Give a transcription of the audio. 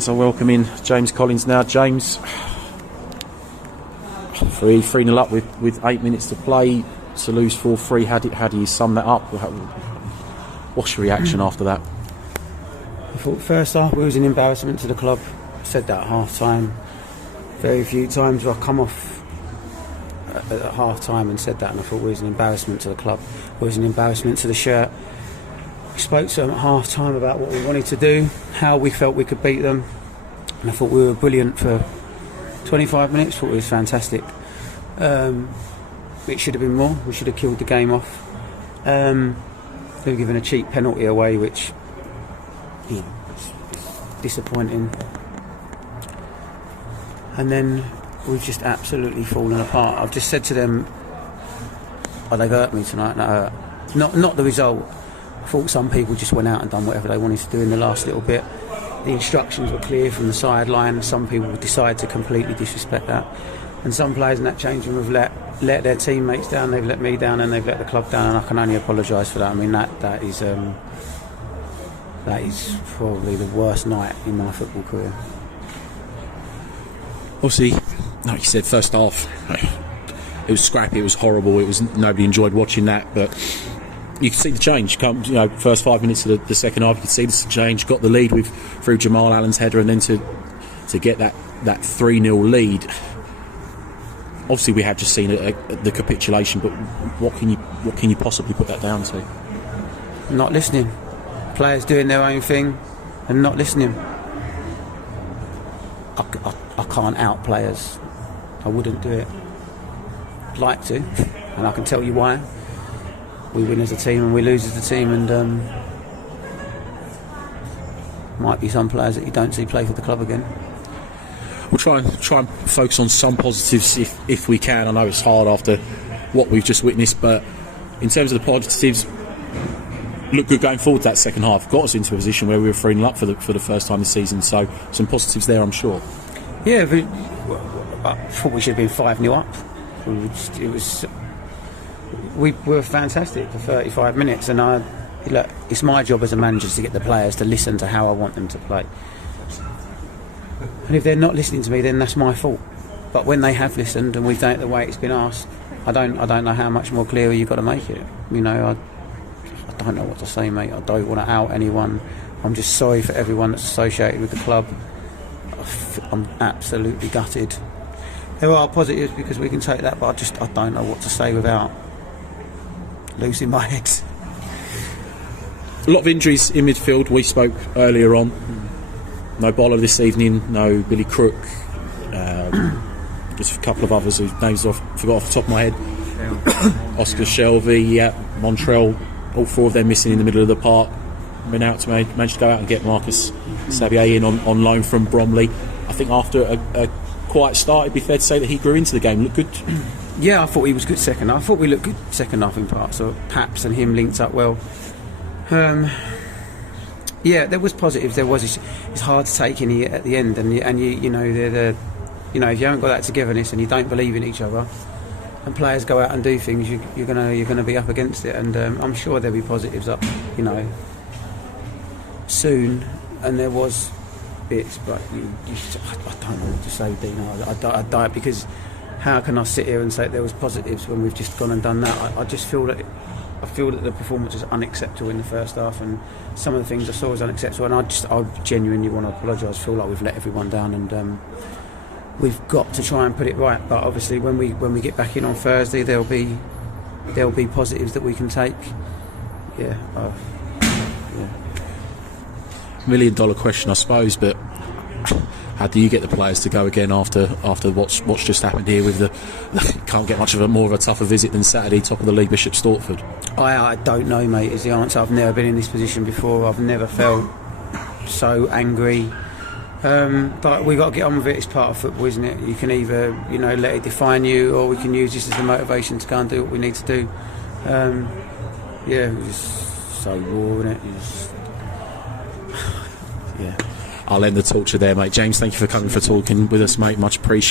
as I welcome in James Collins now. James, 3-0 up with 8 minutes to play, to lose 4-3. How do you sum that up? What's your reaction after that? I thought first half we was an embarrassment to the club. I said that at half time. Very few times have I come off at half time and said that, and I thought we was an embarrassment to the club. We was an embarrassment to the shirt. We spoke to them at half time about what we wanted to do, how we felt we could beat them, and I thought we were brilliant for 25 minutes. I thought it was fantastic. It should have been more. We should have killed the game off. They were given a cheap penalty away, which is disappointing. And then we've just absolutely fallen apart. I've just said to them, "Oh, they've hurt me tonight." No, not the result. I thought some people just went out and done whatever they wanted to do in the last little bit. The instructions were clear from the sideline. Some people decided to completely disrespect that, and some players in that change room have let their teammates down. They've let me down, and they've let the club down, and I can only apologise for that. I mean, that is probably the worst night in my football career. Obviously, like you said, first half it was scrappy, it was horrible, nobody enjoyed watching that, but you could see the change. First 5 minutes of the second half, you could see the change. Got the lead through Jamal Allen's header, and then to get that 3-0 lead. Obviously, we have just seen the capitulation, but what can you possibly put that down to? Not listening. Players doing their own thing and not listening. I can't out players. I wouldn't do it. I'd like to, and I can tell you why. We win as a team and we lose as a team, and might be some players that you don't see play for the club again. We'll try and focus on some positives if we can. I know it's hard after what we've just witnessed, but in terms of the positives, look good going forward. That second half got us into a position where we were 3-0 up for the first time this season, so some positives there, I'm sure. Yeah, but I thought we should have been 5-0 up. We were fantastic for 35 minutes, and look, it's my job as a manager to get the players to listen to how I want them to play. And if they're not listening to me, then that's my fault. But when they have listened and we've done it the way it's been asked, I don't know how much more clearer you've got to make it. I don't know what to say, mate. I don't want to out anyone. I'm just sorry for everyone that's associated with the club. I'm absolutely gutted. There are positives because we can take that, but I don't know what to say without losing my head. A lot of injuries in midfield. We spoke earlier on. No Boller this evening. No Billy Crook. Just a couple of others whose names I forgot off the top of my head. Oscar Shelby, Montreal. All four of them missing in the middle of the park. Managed to go out and get Marcus Sabier in on loan from Bromley. I think after a quiet start, it'd be fair to say that he grew into the game. Looked good. Yeah, I thought he was good second half. I thought we looked good second half in parts. So Paps and him linked up well. Yeah, there was positives. There was. It's hard to take in at the end, and you know if you haven't got that togetherness and you don't believe in each other, and players go out and do things, you're gonna be up against it. And I'm sure there'll be positives up, soon. And there was bits, but I don't know what to say, Dino. I don't, because how can I sit here and say there was positives when we've just gone and done that? I just feel that the performance was unacceptable in the first half, and some of the things I saw was unacceptable. And I genuinely want to apologise. I feel like we've let everyone down, and we've got to try and put it right. But obviously, when we get back in on Thursday, there'll be positives that we can take. Yeah. $1 million question, I suppose, but how do you get the players to go again after what's just happened here with the can't get much of more of a tougher visit than Saturday, top of the league, Bishop Stortford? I don't know, mate, is the answer. I've never been in this position before. I've never felt so angry. But we've got to get on with it. It's part of football, isn't it? You can either let it define you, or we can use this as a motivation to go and do what we need to do. It's just so raw, isn't it? Yeah. I'll end the torture there, mate. James, thank you for coming, for talking with us, mate. Much appreciated.